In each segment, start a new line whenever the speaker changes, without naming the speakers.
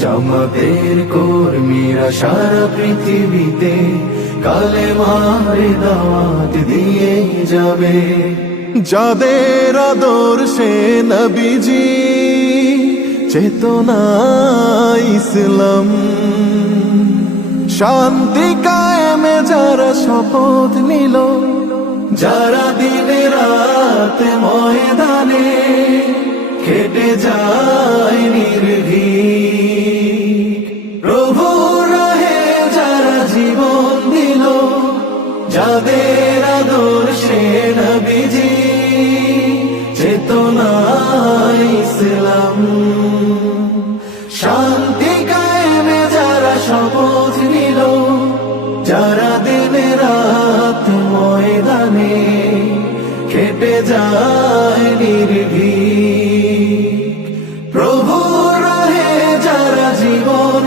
জামাতের কর্মীরা সারা পৃথিবীতে কালে মারে দাওয়াত দিয়ে যাবে।
যাদের আদর্শে নবীজি চেতনা ইসলাম। শান্তি কায়েমে যারা শপথ নিল,
যারা দিনে রাত ময়দানে খেটে যায় নির্ভীক। জীবন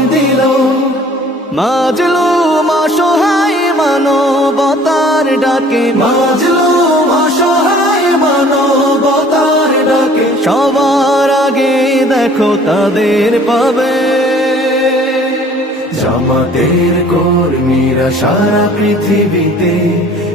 মানবতার ডাকে।
মানবতার ডাকে।
সবার আগে দেখো তাদের পাবে।
জামাতের কর্মীরা সারা পৃথিবীতে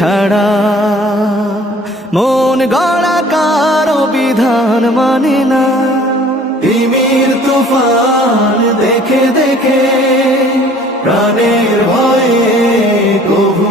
ছাড়া মন গড়া কারও বিধান মানে না।
তিমির তুফান দেখে দেখে প্রাণের ভয়ে কভু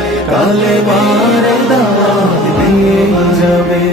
কালে দাওয়াত দিয়ে যাবে